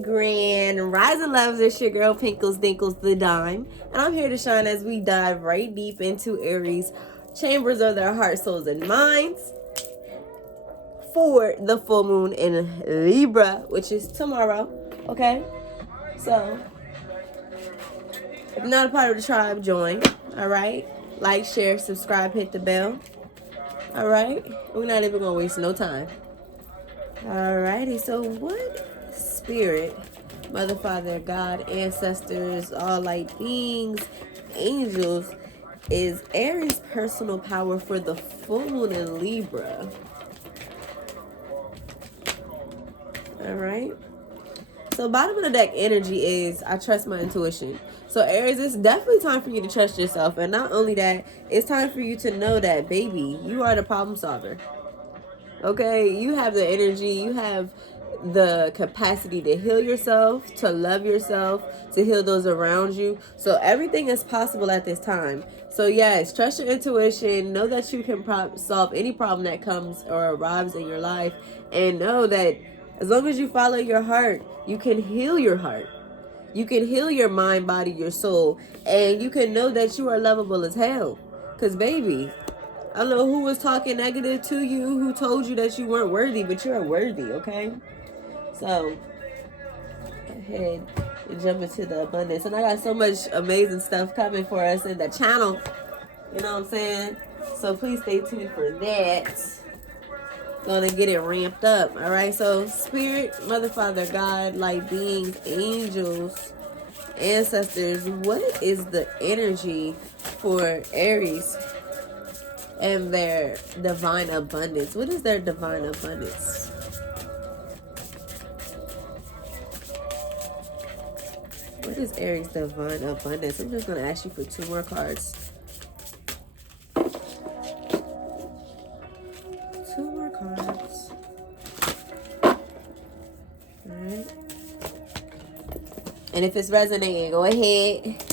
Grand Rising Loves, it's your girl Pinkles Dinkles the Dime, and I'm here to shine as we dive right deep into Aries chambers of their heart, souls, and minds for the full moon in Libra, which is tomorrow. Okay, so if you're not a part of the tribe, join. All right, like, share, subscribe, hit the bell. All right, we're not even gonna waste no time. Alrighty, so what spirit, Mother, Father, God, ancestors, all light beings, angels, is Aries' personal power for the full moon in Libra? Alright. So bottom of the deck energy is, I trust my intuition. So Aries, it's definitely time for you to trust yourself. And not only that, it's time for you to know that, baby, you are the problem solver. Okay, you have the energy, you have the capacity to heal yourself, to love yourself, to heal those around you. So everything is possible at this time. So yes, trust your intuition. Know that you can solve any problem that comes or arrives in your life. And know that as long as you follow your heart, you can heal your heart. You can heal your mind, body, your soul. And you can know that you are lovable as hell. Because baby, I don't know who was talking negative to you, who told you that you weren't worthy, but you're worthy, okay? So, go ahead and jump into the abundance. And I got so much amazing stuff coming for us in the channel. You know what I'm saying? So please stay tuned for that. Gonna get it ramped up, all right? So, Spirit, Mother, Father, God, light beings, angels, ancestors, what is the energy for Aries and their divine abundance? What is their divine abundance? What is Aries' divine abundance? I'm just going to ask you for 2 more cards. 2 more cards. Alright. And if it's resonating, go ahead.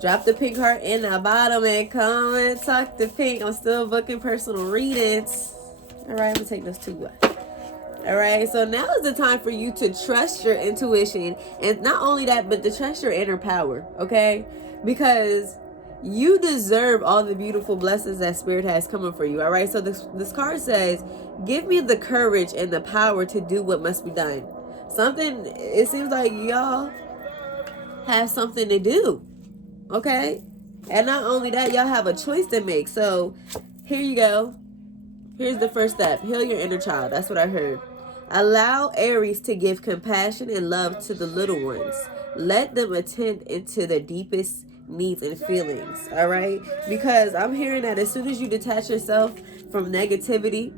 Drop the pink heart in the bottom and come and talk to Pink. I'm still booking personal readings. Alright, I'm going to take those 2. Alright, so now is the time for you to trust your intuition. And not only that, but to trust your inner power. Okay? Because you deserve all the beautiful blessings that Spirit has coming for you. Alright, so this card says, give me the courage and the power to do what must be done. It seems like y'all have something to do. Okay, and not only that, y'all have a choice to make. So here you go. Here's the first step. Heal your inner child. That's what I heard. Allow Aries to give compassion and love to the little ones. Let them attend into the deepest needs and feelings. All right, because I'm hearing that as soon as you detach yourself from negativity,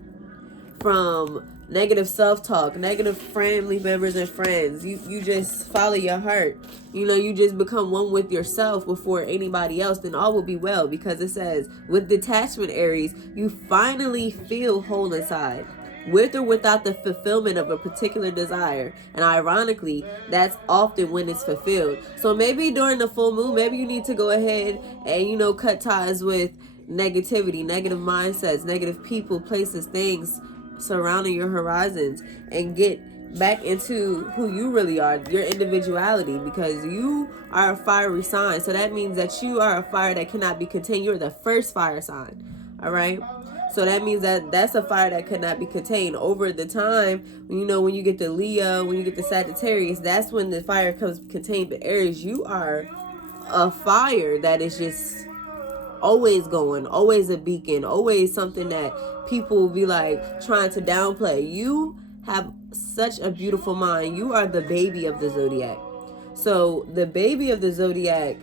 from negative self-talk, negative family members and friends, you just follow your heart. You know, you just become one with yourself before anybody else, then all will be well. Because it says, with detachment, Aries, you finally feel whole inside, with or without the fulfillment of a particular desire. And ironically, that's often when it's fulfilled. So maybe during the full moon, maybe you need to go ahead and, you know, cut ties with negativity, negative mindsets, negative people, places, things surrounding your horizons, and get back into who you really are, your individuality, because you are a fiery sign. So that means that you are a fire that cannot be contained. You're the first fire sign. All right, so that means that that's a fire that cannot be contained. Over the time, you know, when you get the Leo, when you get the Sagittarius, that's when the fire comes contained. But Aries, you are a fire that is just always going, always a beacon, always something that people will be like trying to downplay. You have such a beautiful mind. You are the baby of the zodiac. So the baby of the zodiac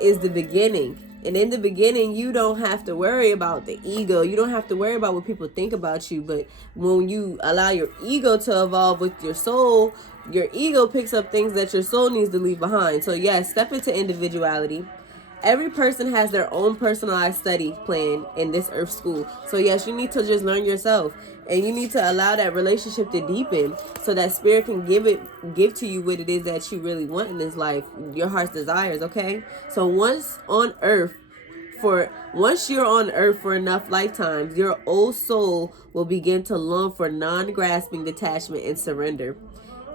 is the beginning. And in the beginning, you don't have to worry about the ego. You don't have to worry about what people think about you. But when you allow your ego to evolve with your soul, your ego picks up things that your soul needs to leave behind. So yes, step into individuality. Every person has their own personalized study plan in this earth school. So yes, you need to just learn yourself, and you need to allow that relationship to deepen so that Spirit can give to you what it is that you really want in this life, your heart's desires. Okay, so once you're on earth for enough lifetimes, your old soul will begin to long for non-grasping detachment and surrender.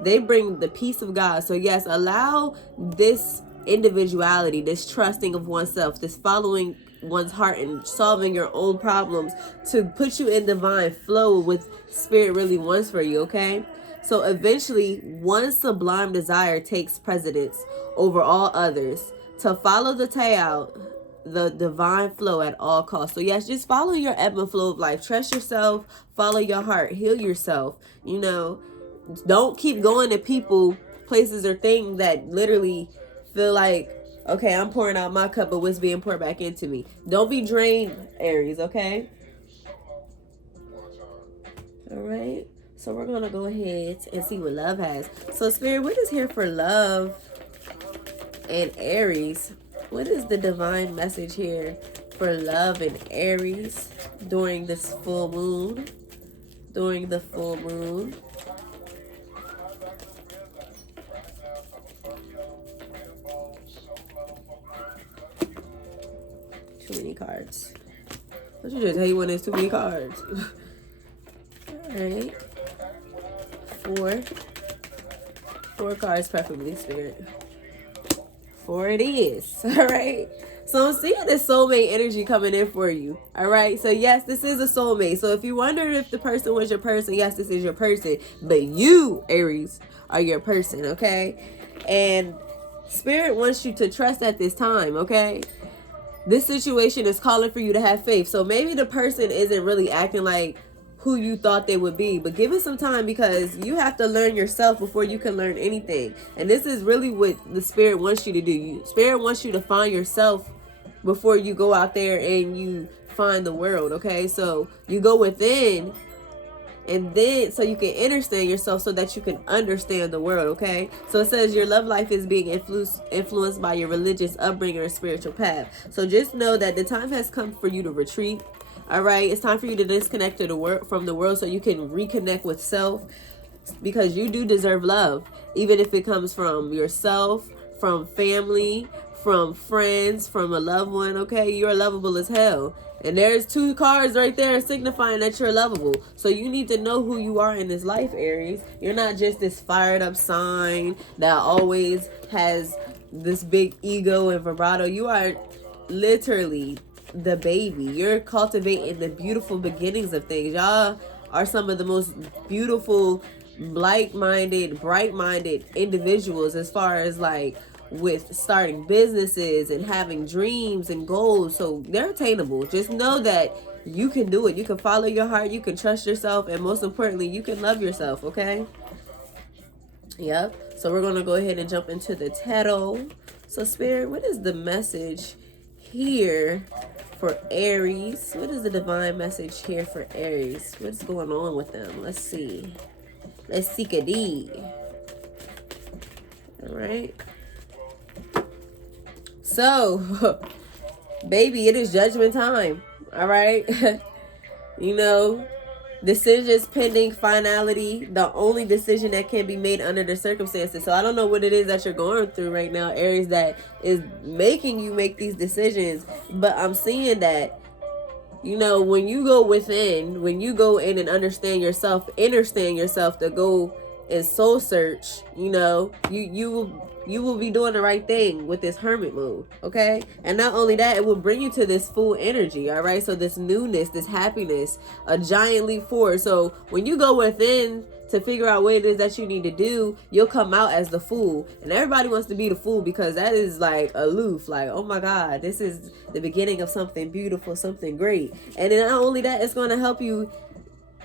they bring the peace of God. So yes, allow this individuality, this trusting of oneself, this following one's heart and solving your own problems to put you in divine flow with spirit really wants for you, okay? So eventually, one sublime desire takes precedence over all others, to follow the Tao, the divine flow at all costs. So yes, just follow your ebb and flow of life. Trust yourself, follow your heart, heal yourself. You know, don't keep going to people, places, or things that literally feel like, okay, I'm pouring out my cup, but what's being poured back into me? Don't be drained, Aries, okay? All right. So we're going to go ahead and see what love has. So Spirit, what is here for love and Aries? What is the divine message here for love and Aries during this full moon? During the full moon. Too many cards. What you just tell you when there's too many cards? Alright. Four cards preferably, Spirit. 4 it is. Alright. So I'm seeing this soulmate energy coming in for you. Alright. So yes, this is a soulmate. So if you wonder if the person was your person, yes, this is your person. But you, Aries, are your person, okay? And Spirit wants you to trust at this time, okay? This situation is calling for you to have faith. So maybe the person isn't really acting like who you thought they would be, but give it some time, because you have to learn yourself before you can learn anything. And this is really what the Spirit wants you to do. Spirit wants you to find yourself before you go out there and you find the world, okay? So you go within, and then so you can understand yourself so that you can understand the world, okay? So it says your love life is being influenced by your religious upbringing or spiritual path. So just know that the time has come for you to retreat. All right, it's time for you to disconnect from the world so you can reconnect with self, because you do deserve love, even if it comes from yourself, from family, from friends, from a loved one, okay? You're lovable as hell. And there's 2 cards right there signifying that you're lovable. So you need to know who you are in this life, Aries. You're not just this fired up sign that always has this big ego and vibrato. You are literally the baby. You're cultivating the beautiful beginnings of things. Y'all are some of the most beautiful, like-minded, bright-minded individuals as far as like with starting businesses and having dreams and goals. So they're attainable. Just know that you can do it. You can follow your heart, you can trust yourself, and most importantly, you can love yourself, okay? Yep. So we're going to go ahead and jump into the tarot. So Spirit, what is the message here for Aries? What is the divine message here for Aries? What's going on with them? Let's see. Let's seek a D. All right. So, baby, it is judgment time. All right. You know, decisions pending finality, the only decision that can be made under the circumstances. So I don't know what it is that you're going through right now, Aries, that is making you make these decisions. But I'm seeing that, you know, when you go within, when you go in and understand yourself to go and soul search, you know, you will be doing the right thing with this hermit move, okay? And not only that, it will bring you to this full energy, all right? So this newness, this happiness, a giant leap forward. So when you go within to figure out what it is that you need to do, you'll come out as the fool. And everybody wants to be the fool because that is like aloof, like, oh my God, this is the beginning of something beautiful, something great. And then not only that, it's going to help you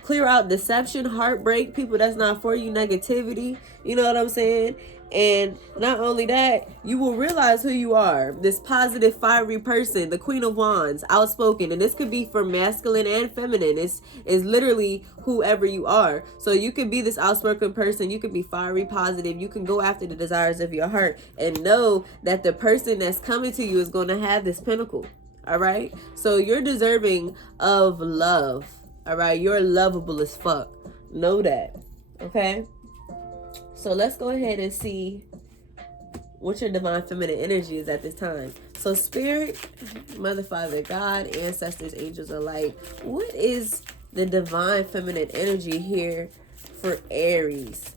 clear out deception, heartbreak, people that's not for you, negativity, you know what I'm saying? And not only that, you will realize who you are. This positive, fiery person, the Queen of Wands, outspoken. And this could be for masculine and feminine. It's literally whoever you are. So you could be this outspoken person. You could be fiery, positive. You can go after the desires of your heart. And know that the person that's coming to you is going to have this pinnacle. All right? So you're deserving of love. All right? You're lovable as fuck. Know that. Okay? So let's go ahead and see what your divine feminine energy is at this time. So Spirit, Mother, Father, God, ancestors, angels alike, what is the divine feminine energy here for Aries?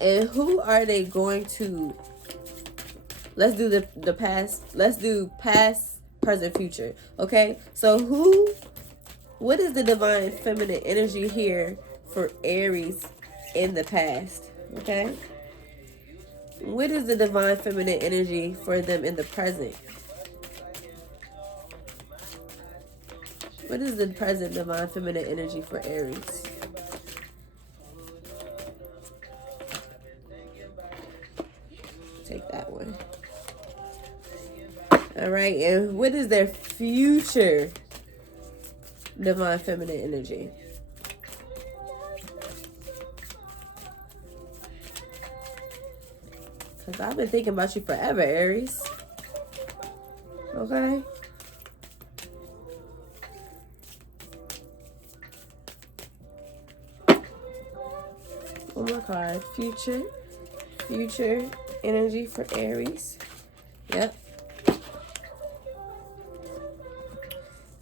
And who are they going to... Let's do the past. Let's do past, present, future. Okay? So what is the divine feminine energy here for Aries in the past? Okay? What is the divine feminine energy for them in the present? What is the present divine feminine energy for Aries? Take that one. All right, and what is their future divine feminine energy? Because I've been thinking about you forever, Aries. Okay? One more card. Future energy for Aries. Yep.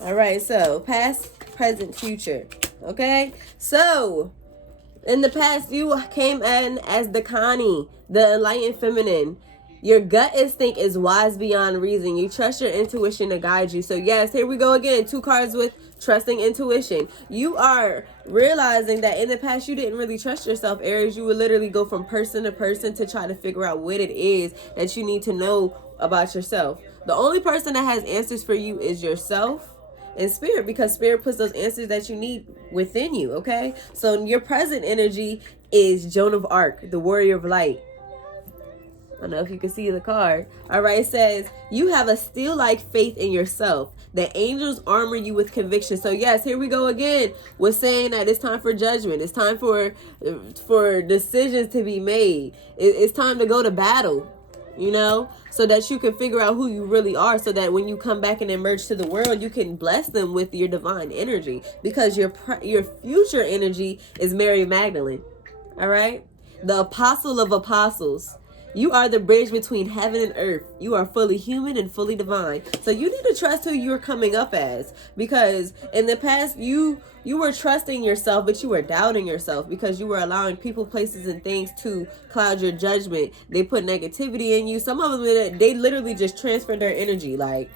All right, so past, present, future. Okay? So, in the past, you came in as the Connie, the enlightened feminine. Your gut instinct is wise beyond reason. You trust your intuition to guide you. So yes, here we go again. 2 cards with trusting intuition. You are realizing that in the past, you didn't really trust yourself, Aries. You would literally go from person to person to try to figure out what it is that you need to know about yourself. The only person that has answers for you is yourself and spirit, because spirit puts those answers that you need within you. Okay, so your present energy is Joan of Arc, the warrior of light. I don't know if you can see the card. All right, it says you have a steel-like faith in yourself. The angels armor you with conviction. So yes, here we go again with saying that it's time for judgment. It's time for decisions to be made. It's time to go to battle, you know, so that you can figure out who you really are, so that when you come back and emerge to the world, you can bless them with your divine energy, because your future energy is Mary Magdalene. All right, the apostle of apostles. You are the bridge between heaven and earth. You are fully human and fully divine. So you need to trust who you're coming up as, because in the past you were trusting yourself, but you were doubting yourself because you were allowing people, places, and things to cloud your judgment. They put negativity in you. Some of them, they literally just transfer their energy like,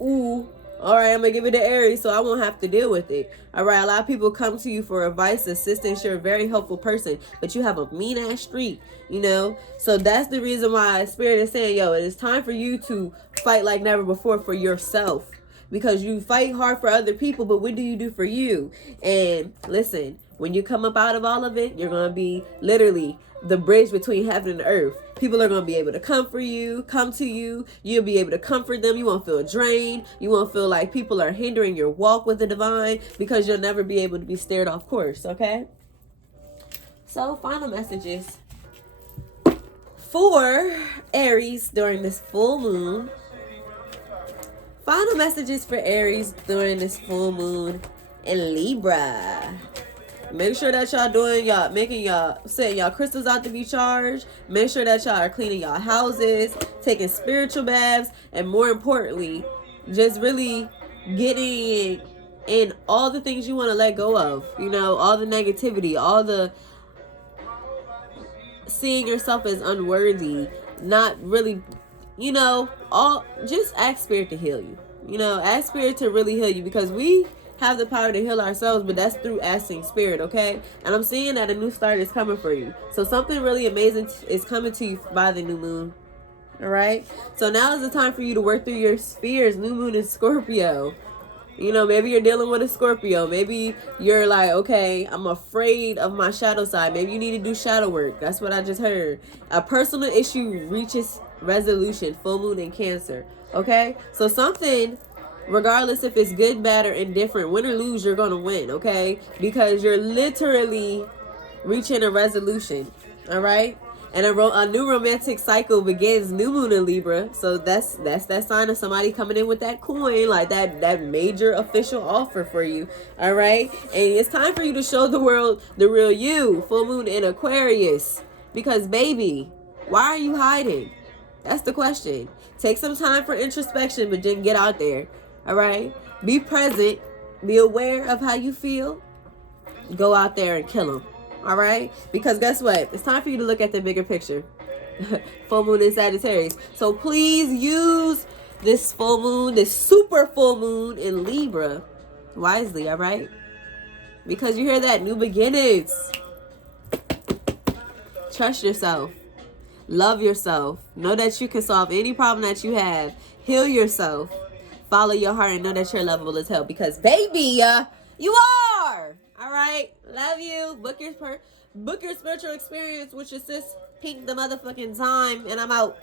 ooh, all right, I'm going to give it to Aries so I won't have to deal with it. All right, a lot of people come to you for advice, assistance. You're a very helpful person, but you have a mean-ass streak, you know? So that's the reason why Spirit is saying, yo, it is time for you to fight like never before for yourself. Because you fight hard for other people, but what do you do for you? And listen, when you come up out of all of it, you're going to be literally the bridge between heaven and earth. People are going to be able to come to you. You'll be able to comfort them. You won't feel drained. You won't feel like people are hindering your walk with the divine, because you'll never be able to be steered off course, okay? So, final messages for Aries during this full moon. Final messages for Aries during this full moon in Libra. Make sure that y'all setting y'all crystals out to be charged. Make sure that y'all are cleaning y'all houses, taking spiritual baths, and more importantly, just really getting in all the things you want to let go of. You know, all the negativity, all the seeing yourself as unworthy, not really, you know, just ask Spirit to heal you. You know, ask Spirit to really heal you, because we have the power to heal ourselves, but that's through asking Spirit, okay? And I'm seeing that a new start is coming for you. So something really amazing is coming to you by the new moon. All right? So now is the time for you to work through your spheres. New moon is Scorpio. You know, maybe you're dealing with a Scorpio. Maybe you're like, okay, I'm afraid of my shadow side. Maybe you need to do shadow work. That's what I just heard. A personal issue reaches resolution. Full moon in Cancer. Okay? So something, regardless if it's good, bad, or indifferent, win or lose, you're going to win, okay? Because you're literally reaching a resolution, all right? And a new romantic cycle begins, new moon in Libra. So that's that sign of somebody coming in with that coin, like that major official offer for you, all right? And it's time for you to show the world the real you. Full moon in Aquarius. Because, baby, why are you hiding? That's the question. Take some time for introspection, but then get out there. All right, be present, be aware of how you feel, go out there and kill them. All right? Because guess what? It's time for you to look at the bigger picture. Full moon in Sagittarius. So please use this full moon, this super full moon in Libra wisely, all right? Because you hear that? New beginnings. Trust yourself. Love yourself. Know that you can solve any problem that you have. Heal yourself. Follow your heart and know that you're lovable as hell. Because, baby, you are. All right? Love you. Book your spiritual experience with your sis Pink the motherfucking time. And I'm out.